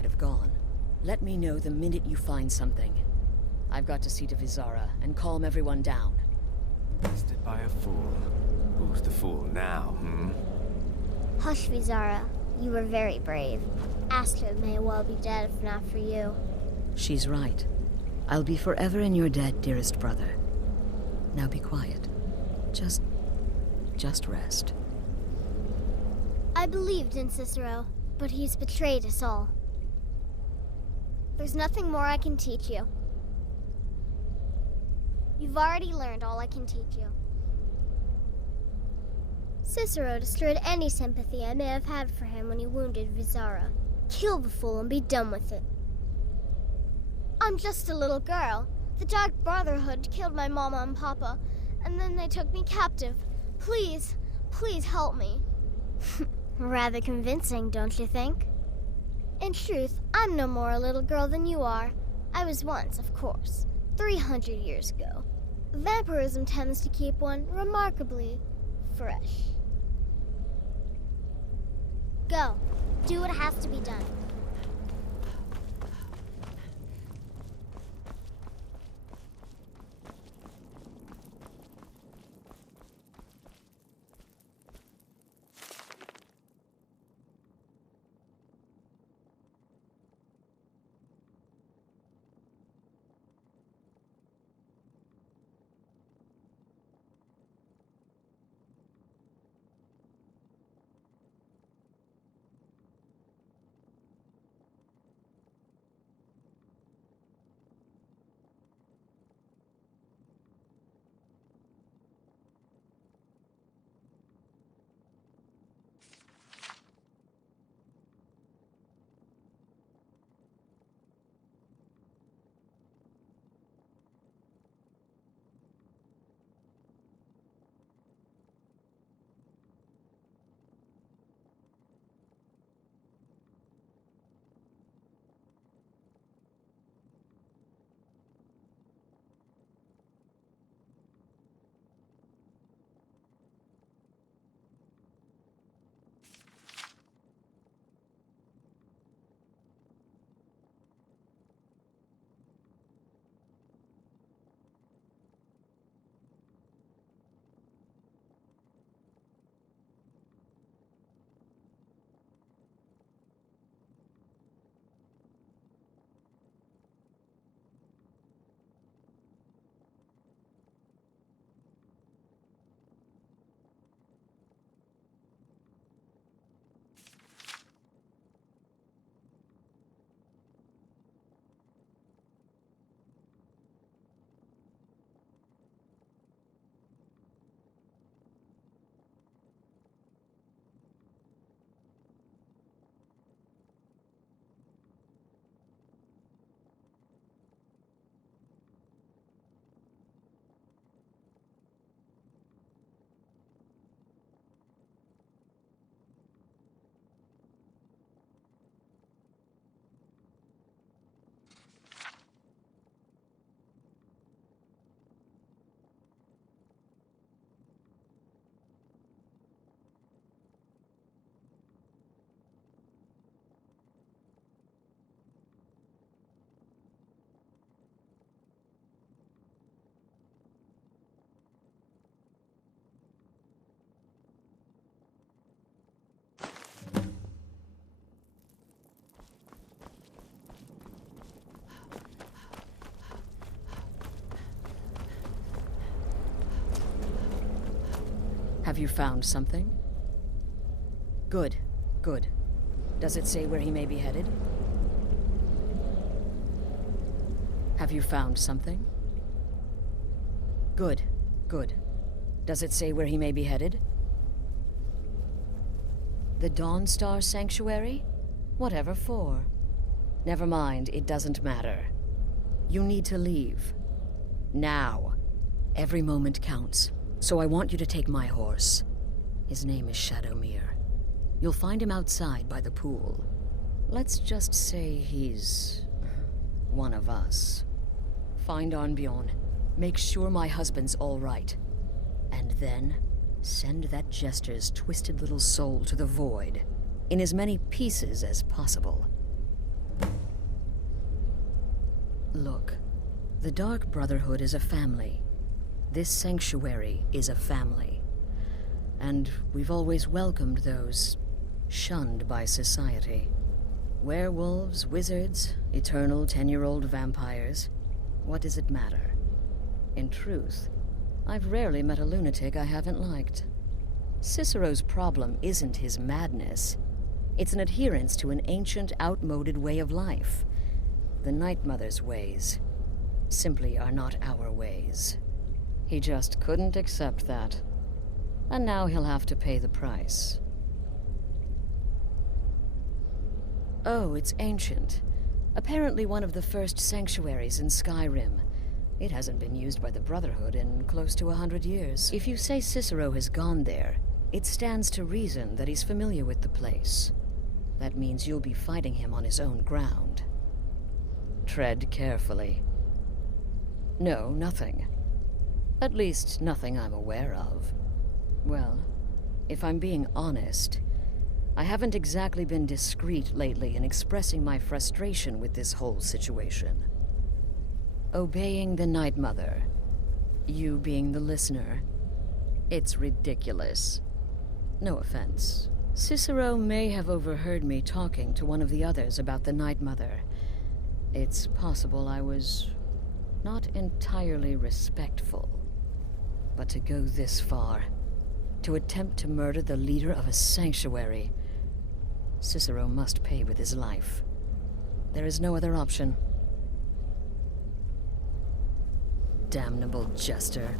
might have gone. Let me know the minute you find something. I've got to see to Vizara and calm everyone down. Bested by a fool. Who's the fool now, Hush, Vizara. You were very brave. Astrid may well be dead if not for you. She's right. I'll be forever in your debt, dearest brother. Now be quiet. Just rest. I believed in Cicero, but he's betrayed us all. There's nothing more I can teach you. You've already learned all I can teach you. Cicero destroyed any sympathy I may have had for him when he wounded Vizara. Kill the fool and be done with it. I'm just a little girl. The Dark Brotherhood killed my mama and papa, and then they took me captive. Please, please help me. Rather convincing, don't you think? In truth, I'm no more a little girl than you are. I was once, of course, 300 years ago. Vampirism tends to keep one remarkably fresh. Go. Do what has to be done. Have you found something? Good, good. Does it say where he may be headed? Have you found something? Good, good. Does it say where he may be headed? The Dawnstar Sanctuary? Whatever for. Never mind, it doesn't matter. You need to leave. Now. Every moment counts, so I want you to take my horse. His name is Shadowmere. You'll find him outside by the pool. Let's just say he's one of us. Find Arnbjorn. Make sure my husband's all right. And then, send that jester's twisted little soul to the void, in as many pieces as possible. Look, the Dark Brotherhood is a family. This sanctuary is a family. And we've always welcomed those shunned by society. Werewolves, wizards, eternal 10-year-old vampires. What does it matter? In truth, I've rarely met a lunatic I haven't liked. Cicero's problem isn't his madness. It's an adherence to an ancient, outmoded way of life. The Night Mother's ways simply are not our ways. He just couldn't accept that. And now he'll have to pay the price. Oh, it's ancient. Apparently one of the first sanctuaries in Skyrim. It hasn't been used by the Brotherhood in close to 100 years. If you say Cicero has gone there, it stands to reason that he's familiar with the place. That means you'll be fighting him on his own ground. Tread carefully. No, nothing. At least, nothing I'm aware of. Well, if I'm being honest, I haven't exactly been discreet lately in expressing my frustration with this whole situation. Obeying the Night Mother, you being the listener, it's ridiculous. No offense. Cicero may have overheard me talking to one of the others about the Night Mother. It's possible I was not entirely respectful. But to go this far, to attempt to murder the leader of a sanctuary, Cicero must pay with his life. There is no other option. Damnable jester.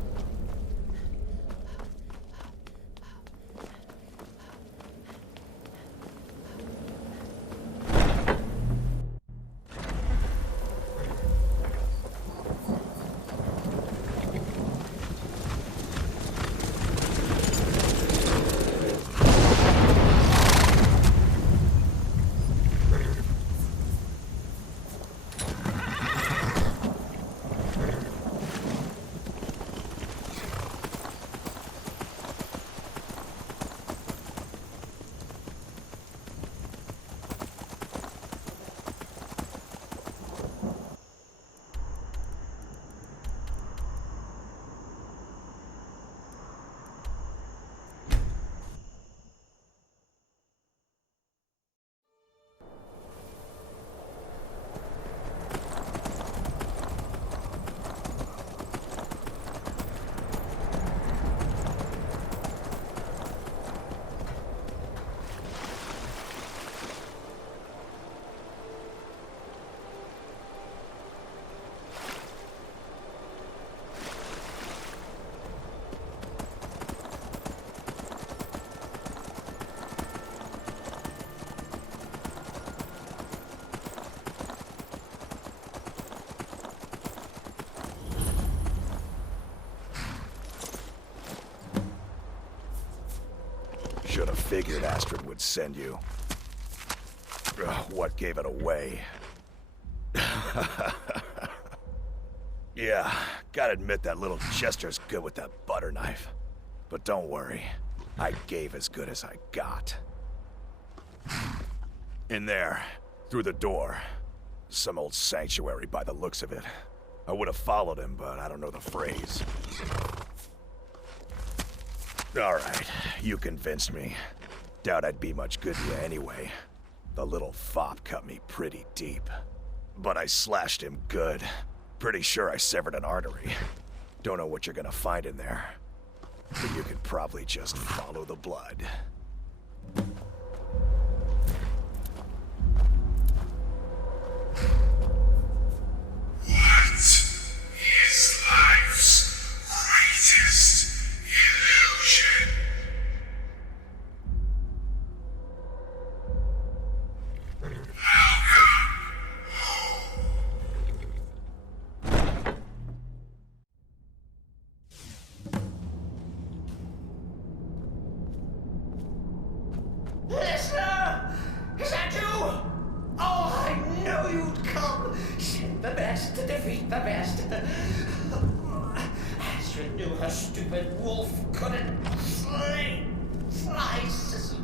Should have figured Astrid would send you. What gave it away? Yeah, gotta admit that little Chester's good with that butter knife. But don't worry, I gave as good as I got. In there, through the door. Some old sanctuary by the looks of it. I would have followed him, but I don't know the phrase. Alright, you convinced me. Doubt I'd be much good to you anyway. The little fop cut me pretty deep. But I slashed him good. Pretty sure I severed an artery. Don't know what you're gonna find in there. But you could probably just follow the blood. What is life's greatest illusion? Listener! Is that you? Oh, I knew you'd come! Send the best to defeat the best. Astrid knew her stupid wolf couldn't fly Cicero.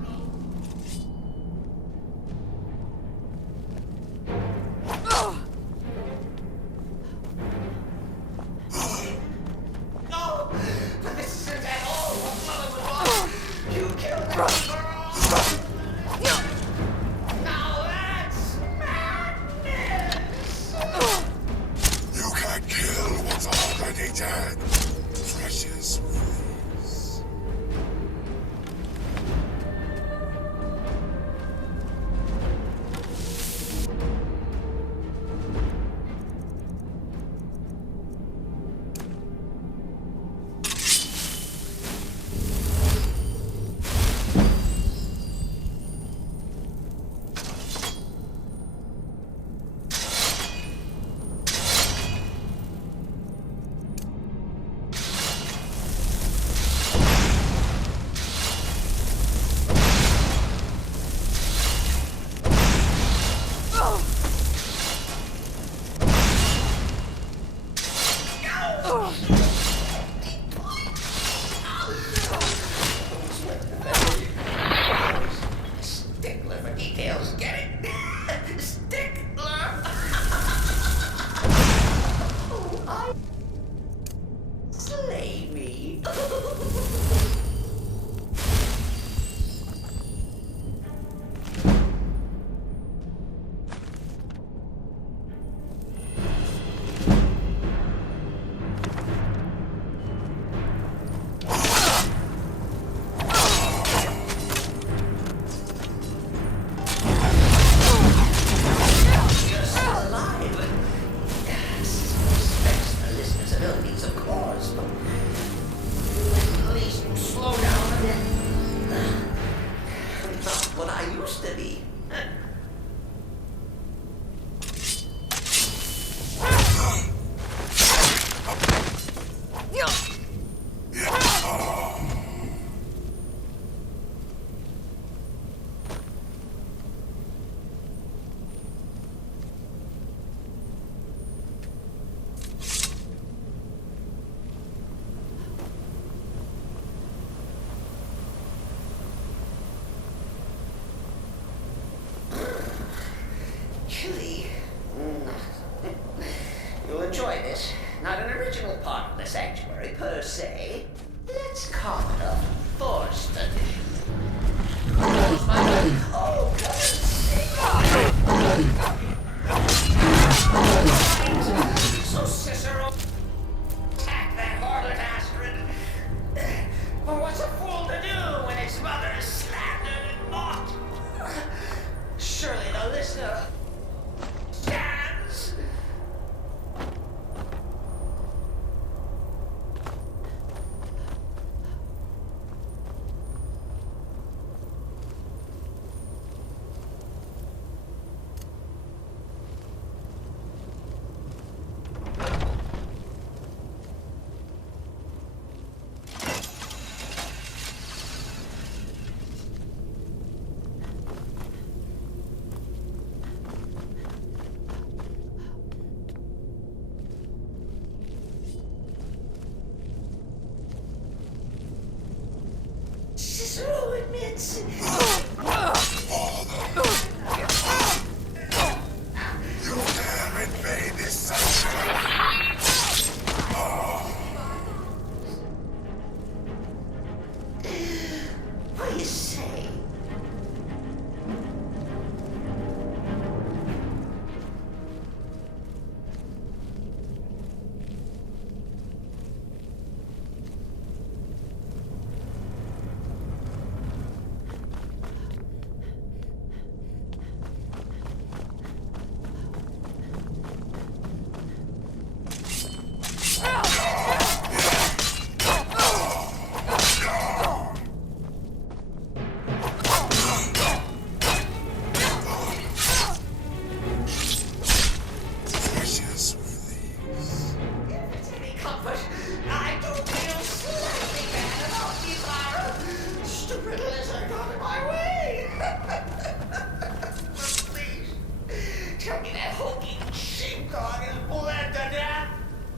tell me that hokey sheepdog is bled to death?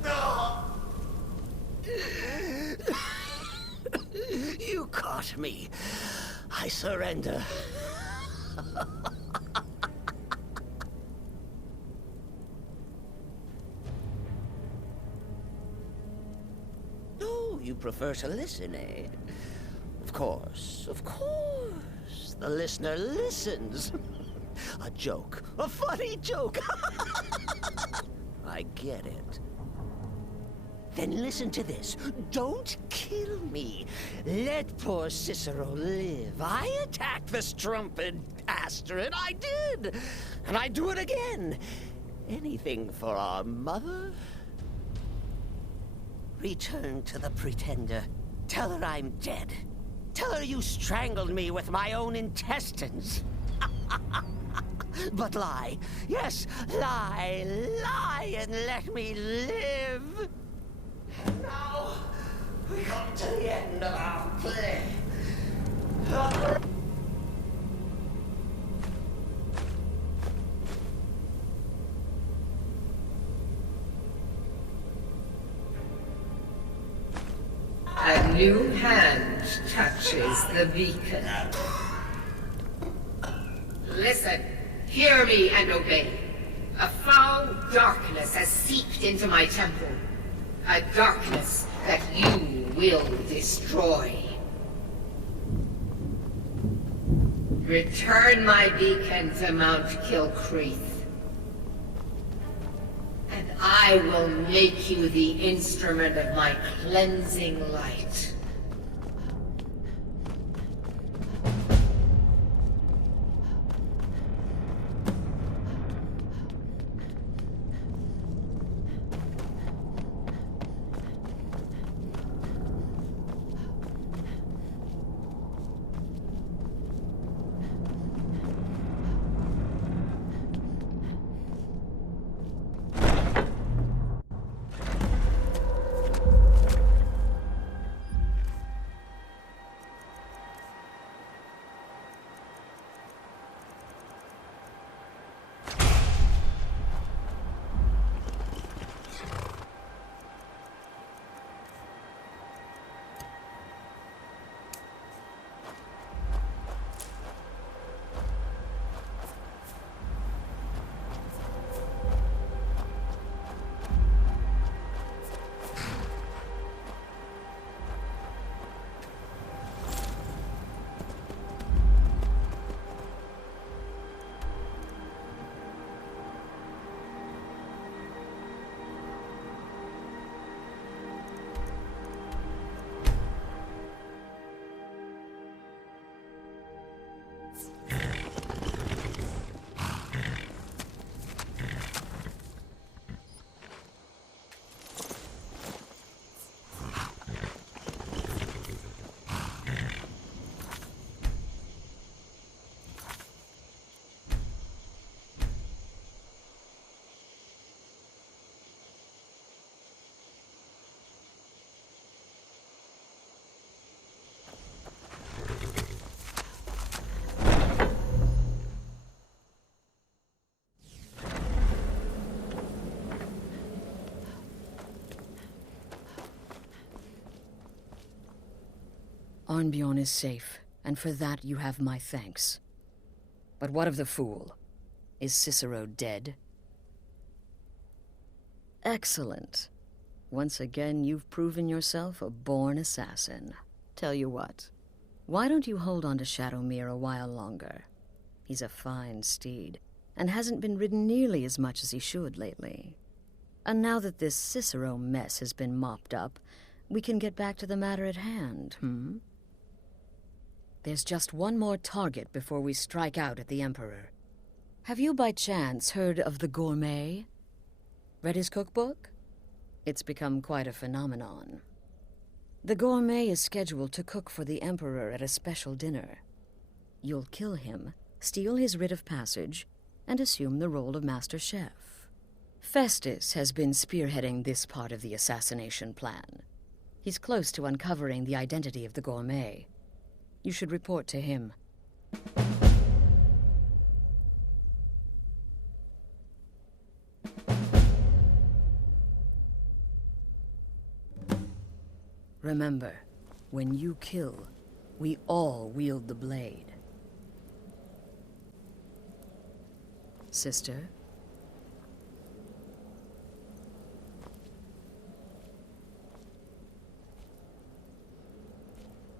No. You caught me. I surrender. Oh, you prefer to listen, eh? Of course, of course. The listener listens. A joke. A funny joke. I get it. Then listen to this. Don't kill me. Let poor Cicero live. I attacked the strumpet bastard. I did. And I'd do it again. Anything for our mother. Return to the Pretender. Tell her I'm dead. Tell her you strangled me with my own intestines. But lie. Yes, lie. Lie and let me live. Now, we come to the end of our play. A new hand touches the beacon. Listen, hear me and obey. A foul darkness has seeped into my temple. A darkness that you will destroy. Return my beacon to Mount Kilcreath. And I will make you the instrument of my cleansing light. Arnbjorn is safe, and for that you have my thanks. But what of the fool? Is Cicero dead? Excellent. Once again, you've proven yourself a born assassin. Tell you what, why don't you hold on to Shadowmere a while longer? He's a fine steed, and hasn't been ridden nearly as much as he should lately. And now that this Cicero mess has been mopped up, we can get back to the matter at hand, There's just one more target before we strike out at the Emperor. Have you by chance heard of the Gourmet? Read his cookbook? It's become quite a phenomenon. The Gourmet is scheduled to cook for the Emperor at a special dinner. You'll kill him, steal his writ of passage, and assume the role of Master Chef. Festus has been spearheading this part of the assassination plan. He's close to uncovering the identity of the Gourmet. You should report to him. Remember, when you kill, we all wield the blade. Sister?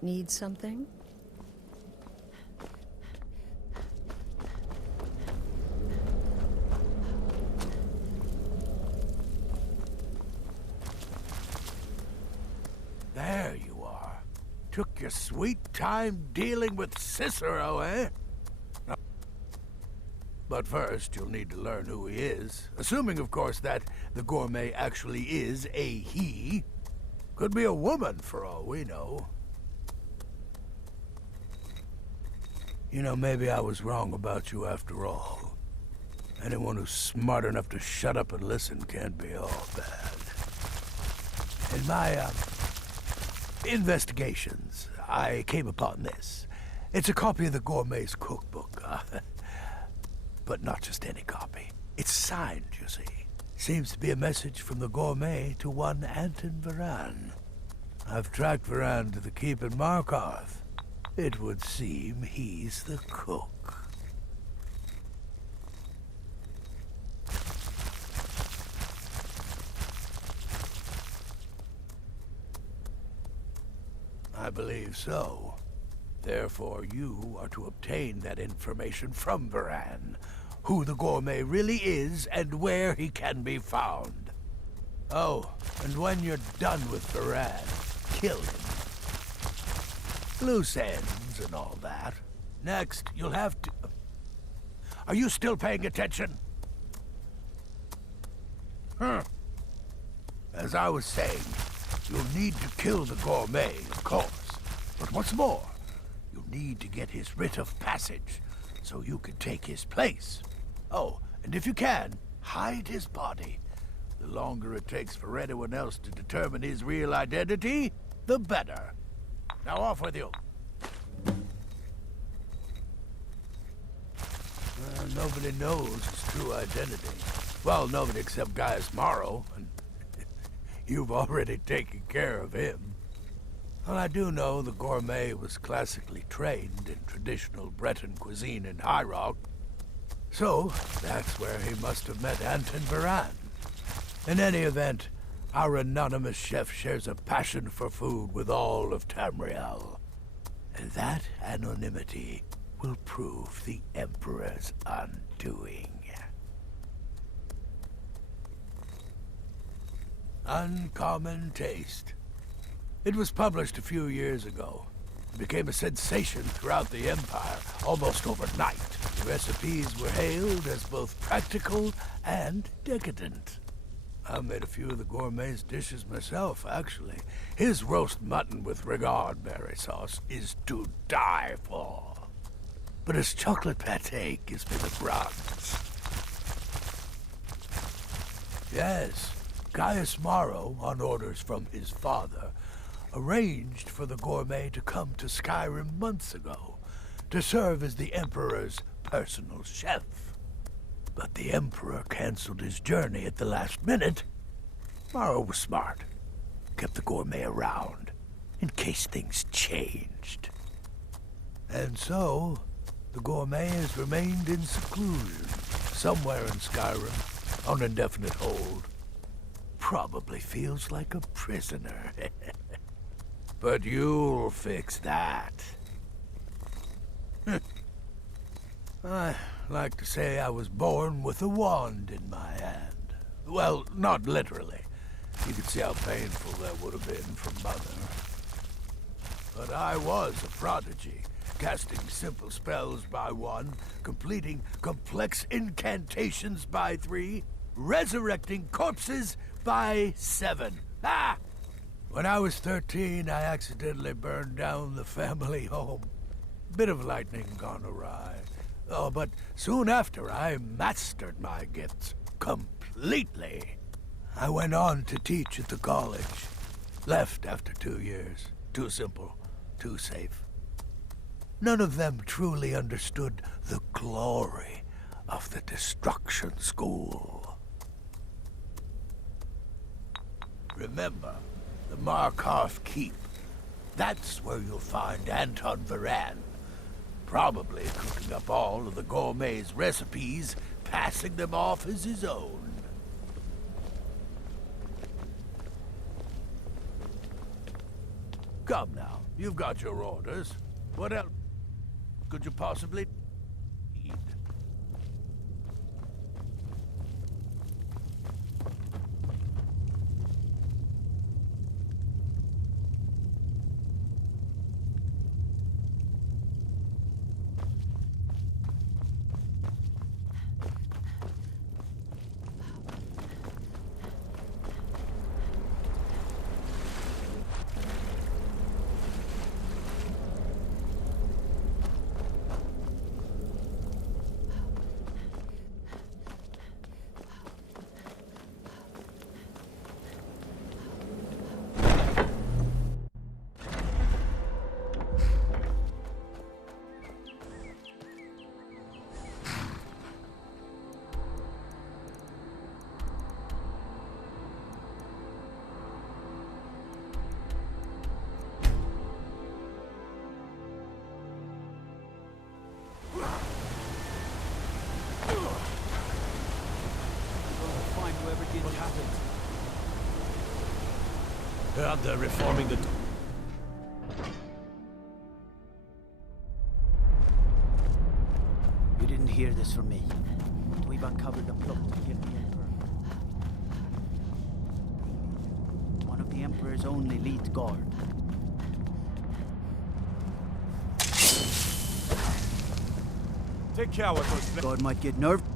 Need something? There you are. Took your sweet time dealing with Cicero, eh? But first, you'll need to learn who he is. Assuming, of course, that the gourmet actually is a he. Could be a woman, for all we know. You know, maybe I was wrong about you after all. Anyone who's smart enough to shut up and listen can't be all bad. In my, investigations, I came upon this. It's a copy of the gourmet's cookbook, but not just any copy. It's signed, you see. Seems to be a message from the gourmet to one Anton Varan. I've tracked Varan to the keep in Markarth. It would seem he's the cook. I believe so. Therefore, you are to obtain that information from Varan, who the gourmet really is and where he can be found. Oh, and when you're done with Varan, kill him. Loose ends and all that. Next, you'll have to... Are you still paying attention? Huh. As I was saying, you'll need to kill the gourmet, of course. But what's more, you'll need to get his writ of passage, so you can take his place. Oh, and if you can, hide his body. The longer it takes for anyone else to determine his real identity, the better. Now off with you. Nobody knows his true identity. Well, nobody except Gaius Morrow, and you've already taken care of him. Well, I do know the gourmet was classically trained in traditional Breton cuisine in High Rock. So, that's where he must have met Anton Varan. In any event, our anonymous chef shares a passion for food with all of Tamriel. And that anonymity will prove the Emperor's undoing. Uncommon Taste. It was published a few years ago. It became a sensation throughout the Empire, almost overnight. The recipes were hailed as both practical and decadent. I made a few of the gourmet's dishes myself, actually. His roast mutton with regard berry sauce is to die for. But his chocolate pate gives me the bronze. Yes, Gaius Morrow, on orders from his father, arranged for the gourmet to come to Skyrim months ago to serve as the Emperor's personal chef. But the Emperor canceled his journey at the last minute. Morrow was smart. Kept the gourmet around, in case things changed. And so, the gourmet has remained in seclusion, somewhere in Skyrim, on indefinite hold. Probably feels like a prisoner. But you'll fix that. I like to say I was born with a wand in my hand. Well, not literally. You could see how painful that would have been for Mother. But I was a prodigy, casting simple spells by 1, completing complex incantations by 3, resurrecting corpses by 7. Ah! When I was 13, I accidentally burned down the family home. Bit of lightning gone awry. Oh, but soon after, I mastered my gifts completely. I went on to teach at the college. Left after 2 years. Too simple, too safe. None of them truly understood the glory of the Destruction School. Remember, the Markarth Keep. That's where you'll find Anton Varan. Probably cooking up all of the gourmet's recipes, passing them off as his own. Come now, you've got your orders. What else could you possibly need? Heard they're reforming the... You didn't hear this from me, but we've uncovered a plot to kill the Emperor. One of the Emperor's own elite guard. Take care what those... Guard might get nervous.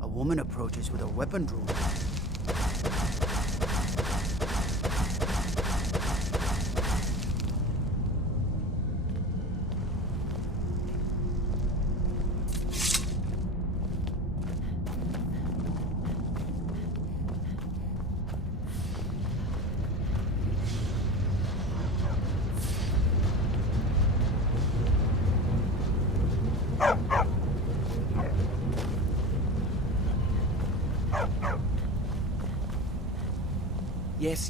A woman approaches with a weapon drawn.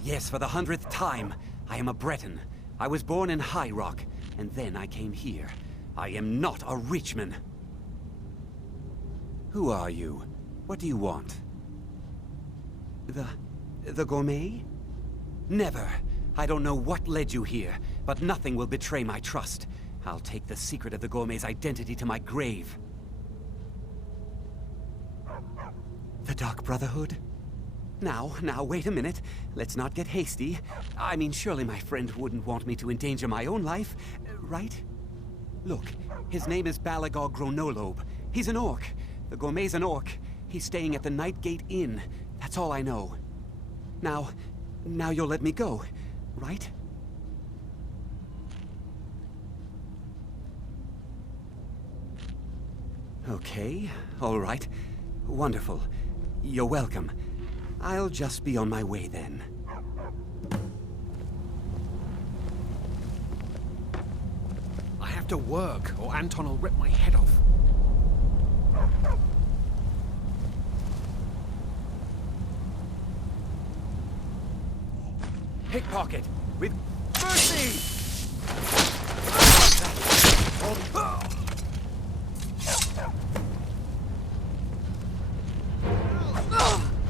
Yes, for the 100th time. I am a Breton. I was born in High Rock, and then I came here. I am not a Richman. Who are you? What do you want? The gourmet? Never. I don't know what led you here, but nothing will betray my trust. I'll take the secret of the gourmet's identity to my grave. The Dark Brotherhood? Now, wait a minute. Let's not get hasty. I mean, surely my friend wouldn't want me to endanger my own life, right? Look, his name is Balagog Gronolobe. He's an orc. The gourmet's an orc. He's staying at the Nightgate Inn. That's all I know. Now you'll let me go, right? Okay, all right. Wonderful. You're welcome. I'll just be on my way then. I have to work, or Anton will rip my head off. Pickpocket! With mercy!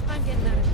I'm getting out of here.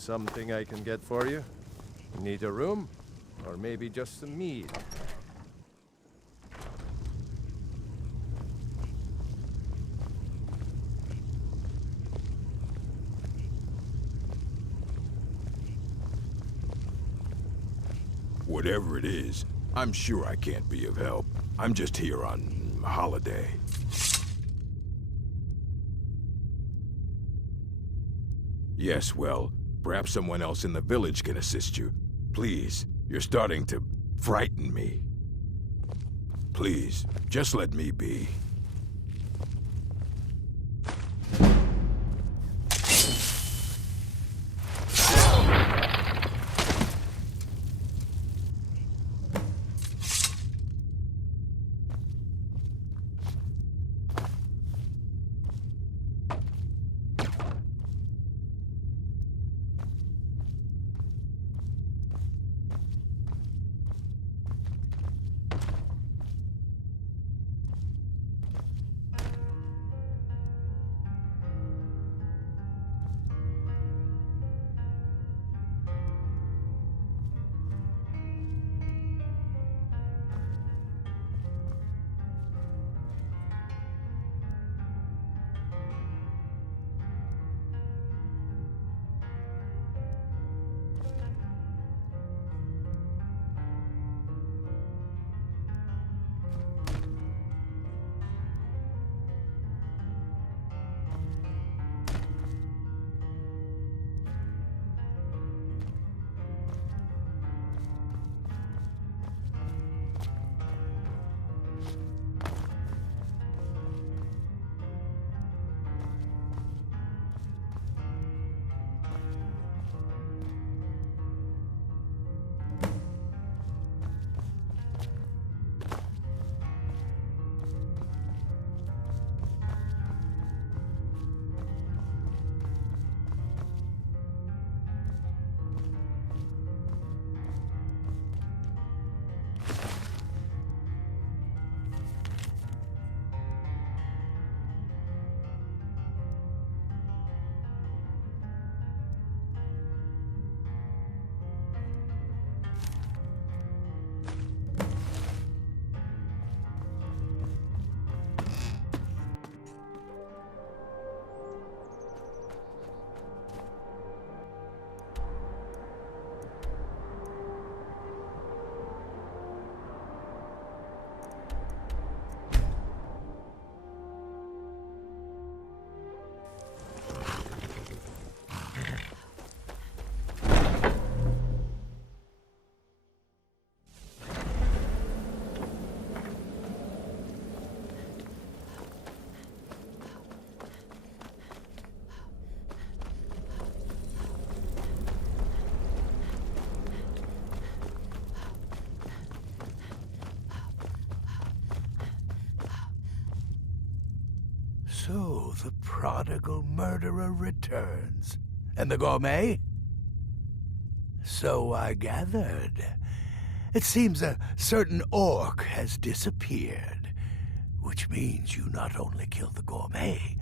Something I can get for you? Need a room? Or maybe just some mead? Whatever it is, I'm sure I can't be of help. I'm just here on holiday. Yes, well, perhaps someone else in the village can assist you. Please, you're starting to frighten me. Please, just let me be. So, the prodigal murderer returns. And the gourmet? So I gathered. It seems a certain orc has disappeared, which means you not only killed the gourmet,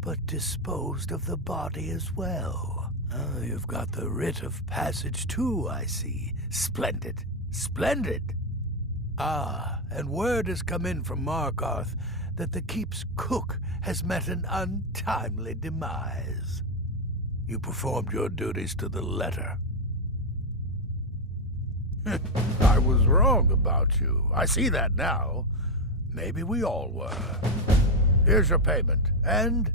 but disposed of the body as well. Oh, you've got the writ of passage too, I see. Splendid. Splendid! Ah, and word has come in from Markarth that the keep's cook has met an untimely demise. You performed your duties to the letter. I was wrong about you. I see that now. Maybe we all were. Here's your payment, and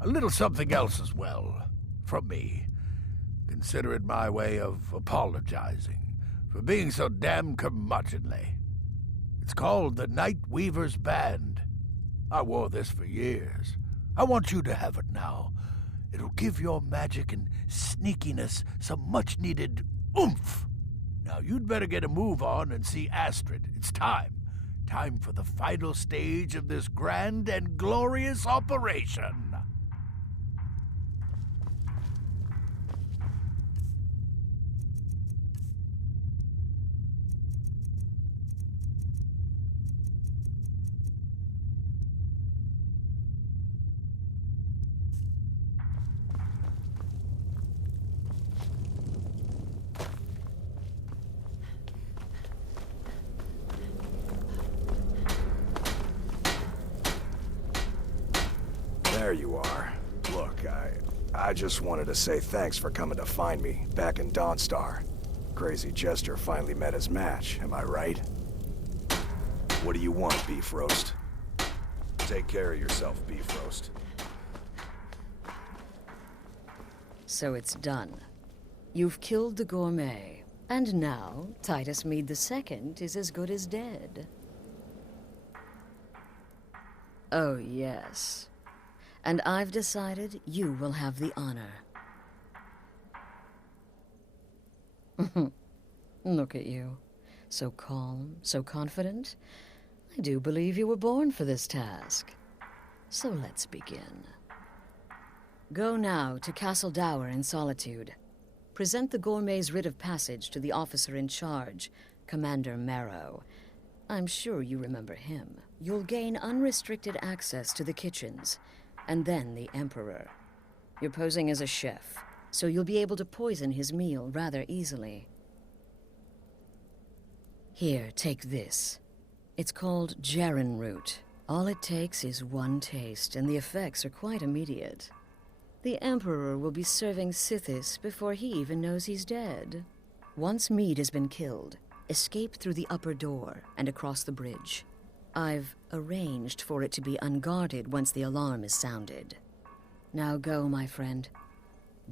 a little something else as well, from me. Consider it my way of apologizing for being so damn curmudgeonly. It's called the Night Weaver's Band. I wore this for years. I want you to have it now. It'll give your magic and sneakiness some much-needed oomph. Now, you'd better get a move on and see Astrid. It's time. Time for the final stage of this grand and glorious operation. There you are. Look, I just wanted to say thanks for coming to find me back in Dawnstar. Crazy Jester finally met his match, am I right? What do you want, Beef Roast? Take care of yourself, Beef Roast. So it's done. You've killed the gourmet, and now Titus Mead II is as good as dead. Oh, yes. And I've decided you will have the honor. Look at you. So calm, so confident. I do believe you were born for this task. So let's begin. Go now to Castle Dower in Solitude. Present the gourmet's writ of passage to the officer in charge, Commander Marrow. I'm sure you remember him. You'll gain unrestricted access to the kitchens, and then the Emperor. You're posing as a chef, so you'll be able to poison his meal rather easily. Here, take this. It's called Jaren root. All it takes is one taste, and the effects are quite immediate. The Emperor will be serving Sithis before he even knows he's dead. Once Mead has been killed, escape through the upper door and across the bridge. I've arranged for it to be unguarded once the alarm is sounded. Now go, my friend.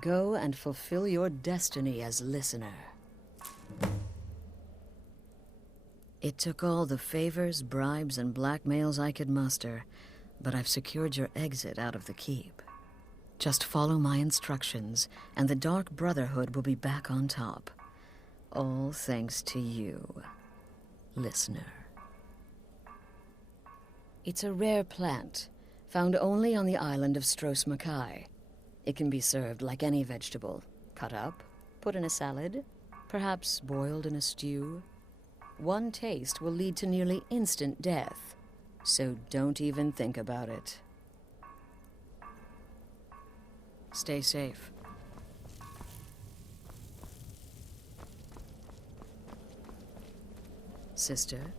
Go and fulfill your destiny as listener. It took all the favors, bribes, and blackmails I could muster, but I've secured your exit out of the keep. Just follow my instructions, and the Dark Brotherhood will be back on top. All thanks to you, listener. It's a rare plant, found only on the island of Stros Makai. It can be served like any vegetable, cut up, put in a salad, perhaps boiled in a stew. One taste will lead to nearly instant death, so don't even think about it. Stay safe. Sister?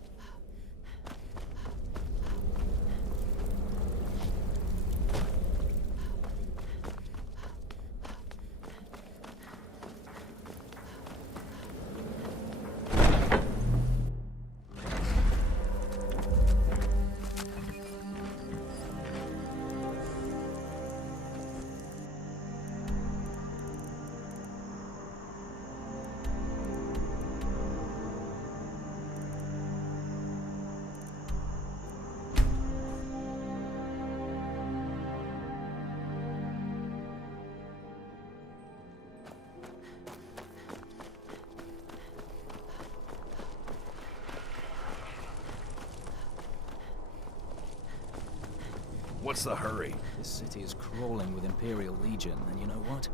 What's the hurry? This city is crawling with Imperial Legion, and you know what?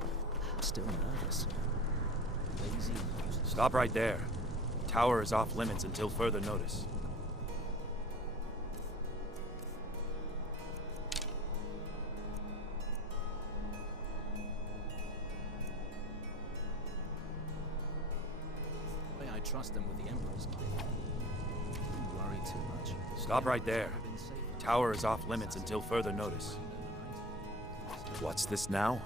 I'm still nervous. Lazy and useless. Stop right there. Tower is off limits until further notice. The way I trust them with the Emperor's life. Don't worry too much. Stop right there. Tower is off limits until further notice. What's this now?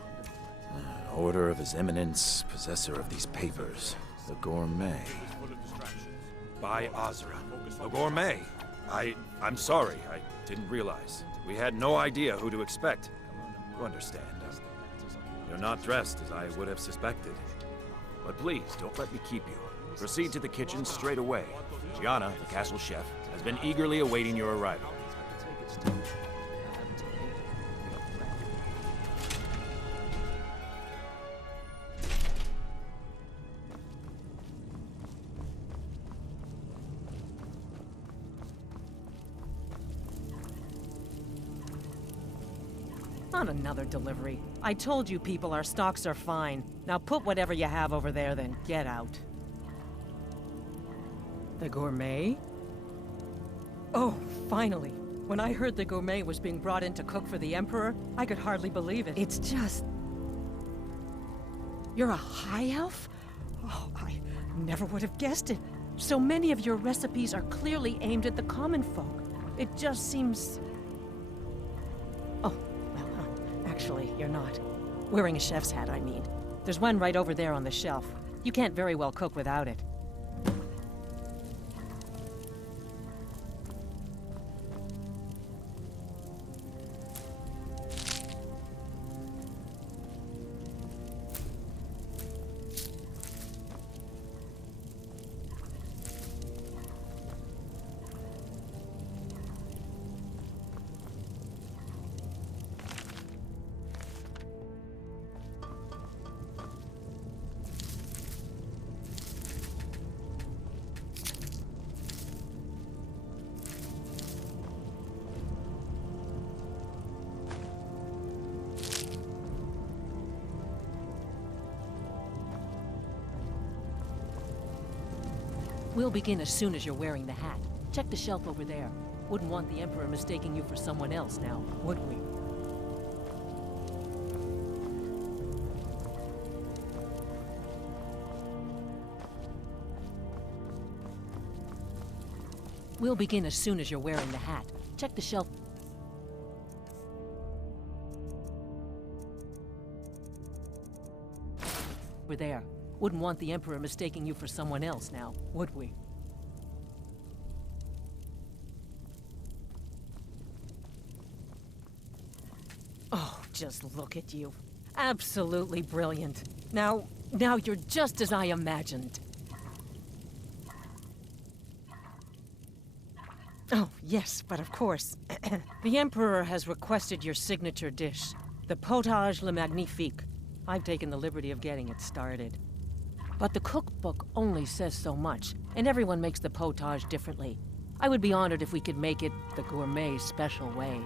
Order of His Eminence, possessor of these papers. The Gourmet. By Azra. The Gourmet! I'm sorry. I didn't realize. We had no idea who to expect. You understand. You're not dressed as I would have suspected. But please, don't let me keep you. Proceed to the kitchen straight away. Gianna, the castle chef, has been eagerly awaiting your arrival. Not another delivery. I told you people our stocks are fine. Now put whatever you have over there, then get out. The Gourmet? Oh, finally. When I heard the Gourmet was being brought in to cook for the Emperor, I could hardly believe it. It's just... You're a high elf? Oh, I never would have guessed it. So many of your recipes are clearly aimed at the common folk. It just seems... Oh, well, actually, you're not. Wearing a chef's hat, I mean. There's one right over there on the shelf. You can't very well cook without it. We'll begin as soon as you're wearing the hat. Check the shelf over there. Wouldn't want the Emperor mistaking you for someone else now, would we? We'll begin as soon as you're wearing the hat. Check the shelf. Over there. Wouldn't want the Emperor mistaking you for someone else now, would we? Oh, just look at you. Absolutely brilliant. Now you're just as I imagined. Oh, yes, but of course. The Emperor has requested your signature dish, the potage le magnifique. I've taken the liberty of getting it started. But the cookbook only says so much, and everyone makes the potage differently. I would be honored if we could make it the gourmet special way.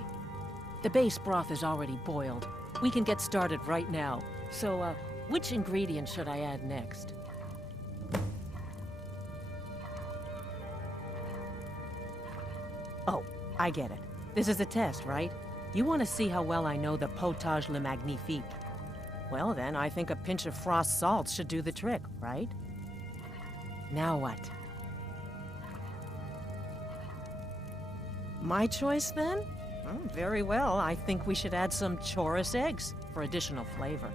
The base broth is already boiled. We can get started right now. So, which ingredient should I add next? Oh, I get it. This is a test, right? You want to see how well I know the potage le magnifique. Well then, I think a pinch of frost salt should do the trick, right? Now what? My choice then? Very well, I think we should add some chorus eggs for additional flavor.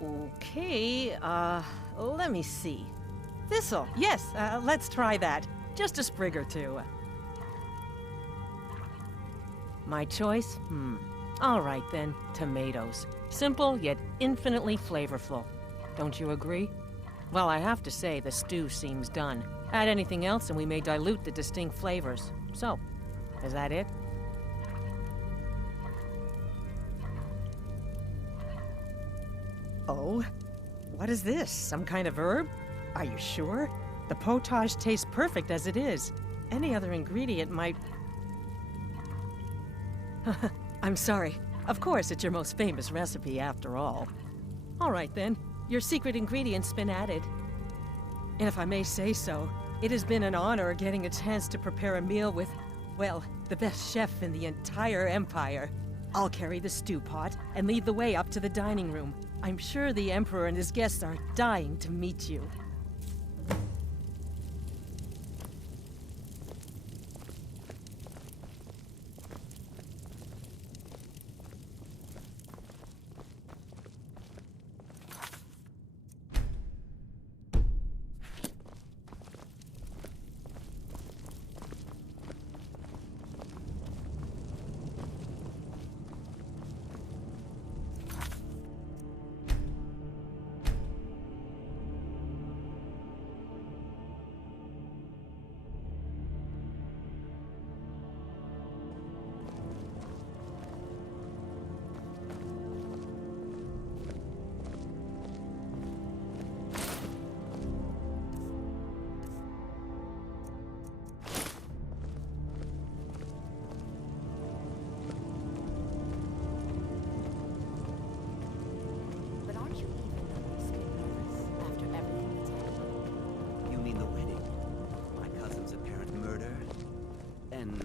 Okay, let me see. Thistle, yes, let's try that. Just a sprig or two. My choice? All right then, tomatoes. Simple, yet infinitely flavorful. Don't you agree? Well, I have to say, the stew seems done. Add anything else and we may dilute the distinct flavors. So, is that it? Oh? What is this? Some kind of herb? Are you sure? The potage tastes perfect as it is. Any other ingredient might... I'm sorry. Of course, it's your most famous recipe, after all. All right, then. Your secret ingredient's been added. And if I may say so, it has been an honor getting a chance to prepare a meal with, well, the best chef in the entire Empire. I'll carry the stew pot and lead the way up to the dining room. I'm sure the Emperor and his guests are dying to meet you.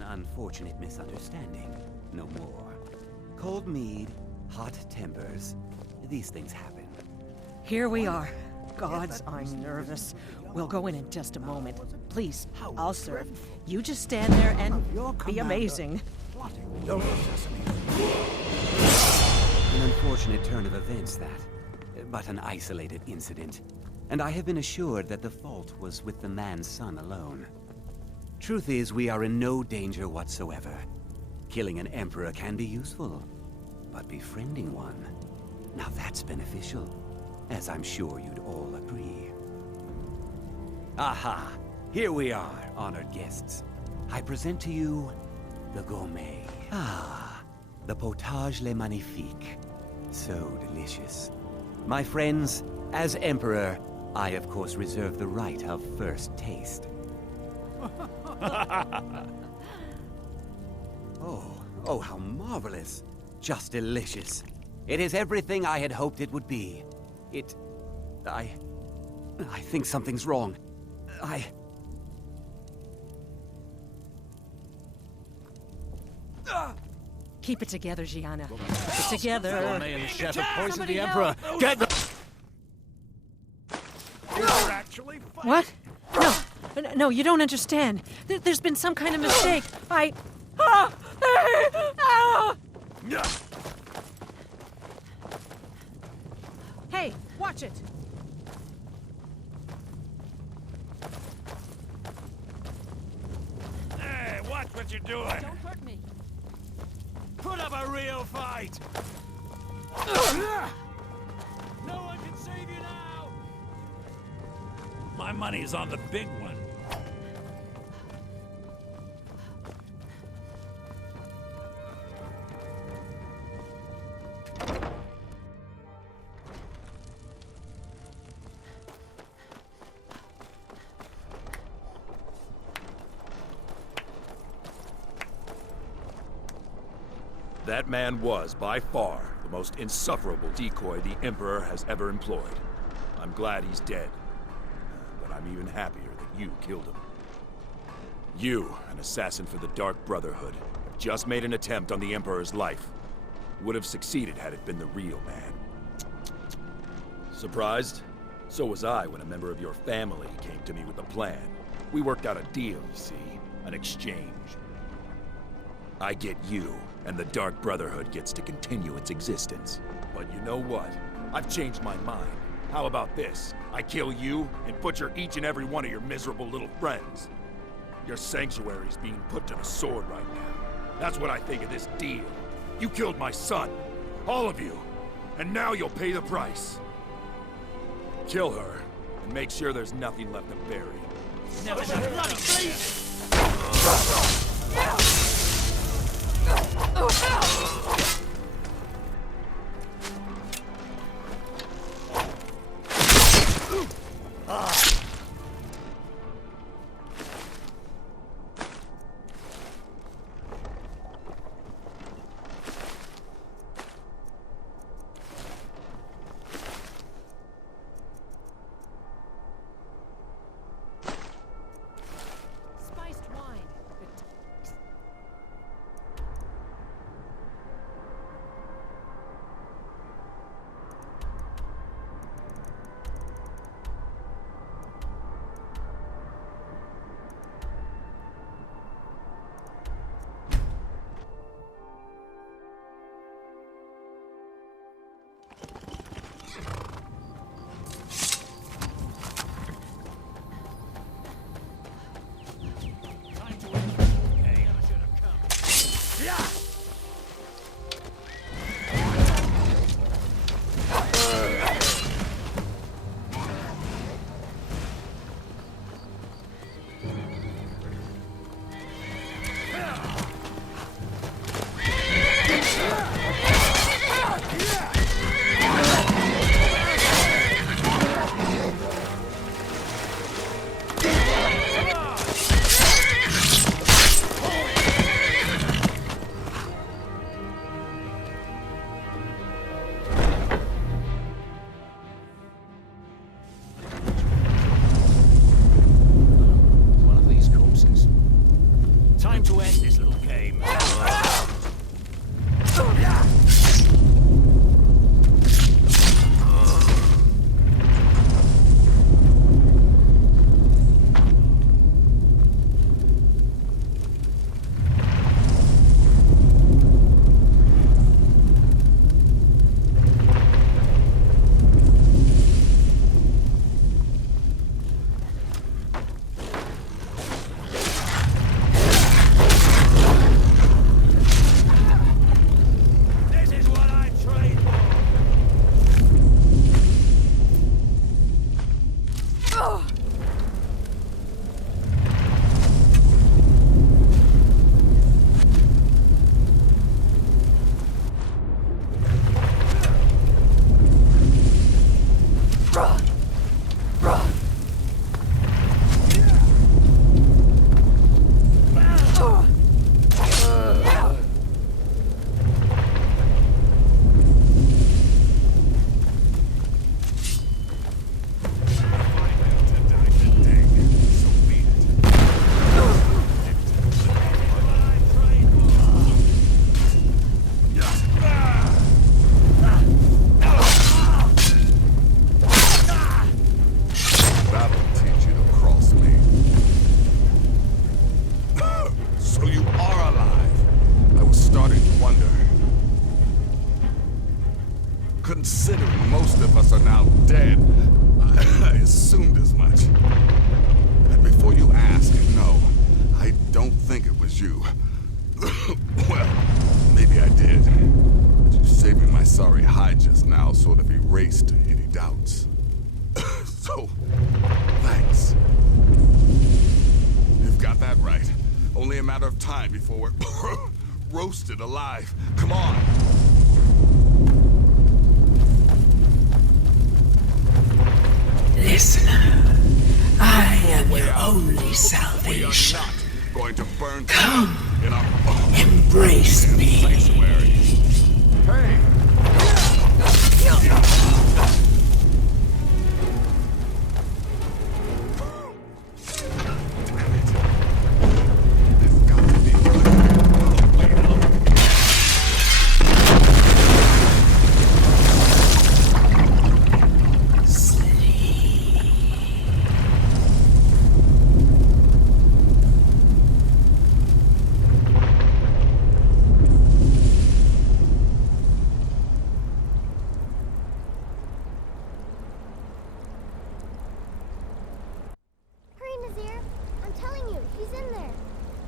Unfortunate misunderstanding. No more. Cold mead, hot tempers. These things happen. Here we are. gods, I'm nervous. We'll go in just a moment. Please, I'll serve. You just stand there and be amazing. Don't assassinate. An unfortunate turn of events, that. But an isolated incident. And I have been assured that the fault was with the man's son alone. Truth is, we are in no danger whatsoever. Killing an emperor can be useful, but befriending one, now that's beneficial, as I'm sure you'd all agree. Aha! Here we are, honored guests. I present to you the gourmet. Ah, the potage le magnifique. So delicious. My friends, as emperor, I of course reserve the right of first taste. Oh, how marvelous. Just delicious. It is everything I had hoped it would be. I think something's wrong. Keep it together, Gianna. Keep it together. Gourmet and the chef have poisoned the Emperor. Get the... What? No, you don't understand. There's been some kind of mistake. Hey, watch it. Hey, watch what you're doing. Don't hurt me. Put up a real fight. No one can save you now. My money's on the big one. That man was, by far, the most insufferable decoy the Emperor has ever employed. I'm glad he's dead. But I'm even happier that you killed him. You, an assassin for the Dark Brotherhood, have just made an attempt on the Emperor's life. Would have succeeded had it been the real man. Surprised? So was I when a member of your family came to me with a plan. We worked out a deal, you see. An exchange. I get you, and the Dark Brotherhood gets to continue its existence. But you know what? I've changed my mind. How about this? I kill you, and butcher each and every one of your miserable little friends. Your sanctuary's being put to the sword right now. That's what I think of this deal. You killed my son. All of you. And now you'll pay the price. Kill her, and make sure there's nothing left to bury. Never done bloody please. Considering most of us are now dead, I assumed as much. And before you ask, no, I don't think it was you. Well, maybe I did. But you saving my sorry hide just now sort of erased any doubts. So, thanks. You've got that right. Only a matter of time before we're roasted alive. Come on! Listener, I am your only salvation. We are not going to burn Come, in our embrace me. Sanctuary. Hey!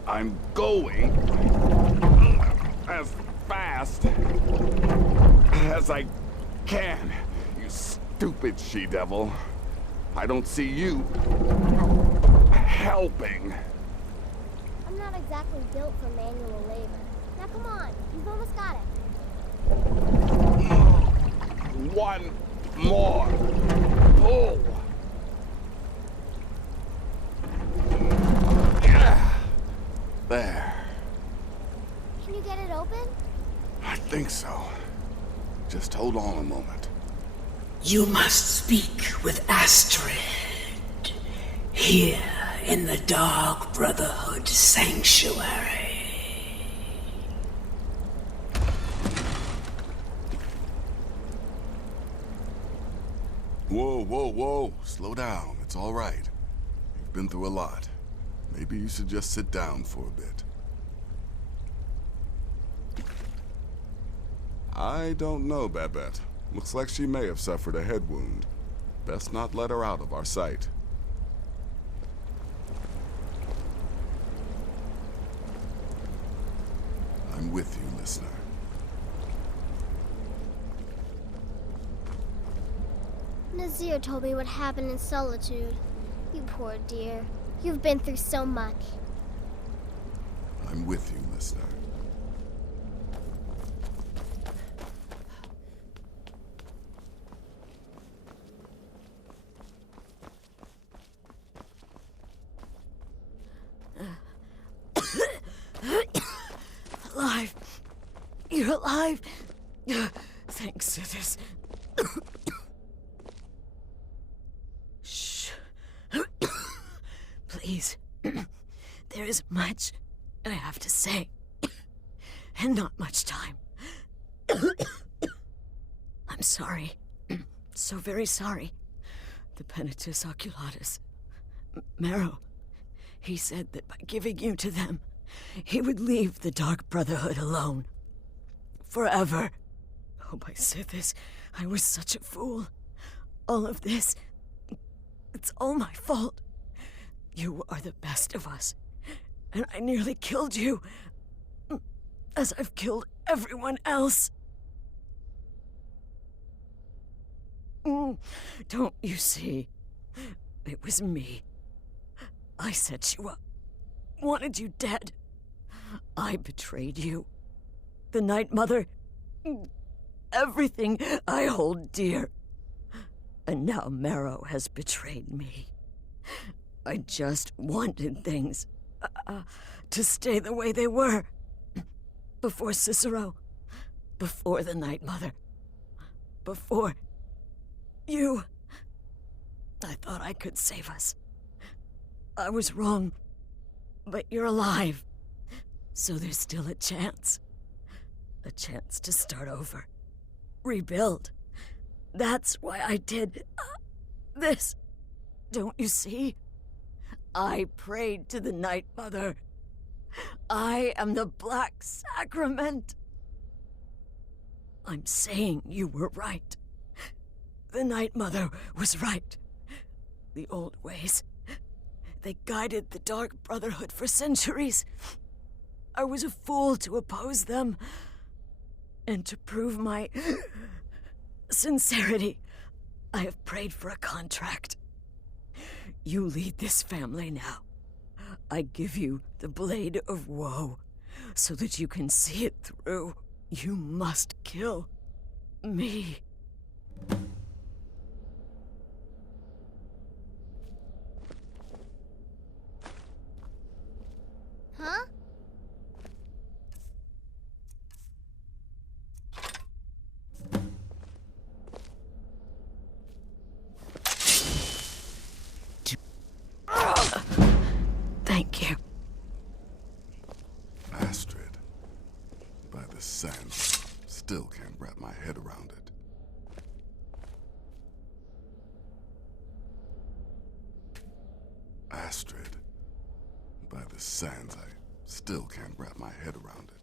I'm going as fast as I can, you stupid she-devil. I don't see you helping. I'm not exactly built for manual labor. Now come on, you've almost got it. One more pull. There. Can you get it open? I think so. Just hold on a moment. You must speak with Astrid. Here in the Dark Brotherhood Sanctuary. Whoa, whoa, whoa. Slow down. It's all right. You've been through a lot. Maybe you should just sit down for a bit. I don't know, Babette. Looks like she may have suffered a head wound. Best not let her out of our sight. I'm with you, listener. Nazir told me what happened in Solitude. You poor dear. You've been through so much. I'm with you, listener. Alive. You're alive. Thanks to this. Shh. Please. There is much I have to say. And not much time. I'm sorry. So very sorry. The Penitus Oculatus. Marrow. He said that by giving you to them, he would leave the Dark Brotherhood alone. Forever. Oh, my Sithis, I was such a fool. All of this, it's all my fault. You are the best of us, and I nearly killed you, as I've killed everyone else. Don't you see? It was me. I set you up, wanted you dead. I betrayed you. The Night Mother, everything I hold dear. And now Marrow has betrayed me. I just wanted things to stay the way they were. Before Cicero, before the Night Mother, before you. I thought I could save us. I was wrong, but you're alive. So there's still a chance. A chance to start over. Rebuild. That's why I did this. Don't you see? I prayed to the Night Mother. I am the Black Sacrament. I'm saying you were right. The Night Mother was right. The old ways, they guided the Dark Brotherhood for centuries. I was a fool to oppose them. And to prove my sincerity, I have prayed for a contract. You lead this family now. I give you the Blade of Woe, so that you can see it through. You must kill me. Huh? Thank you. Astrid. By the sands. Still can't wrap my head around it. Astrid. By the sands, I still can't wrap my head around it.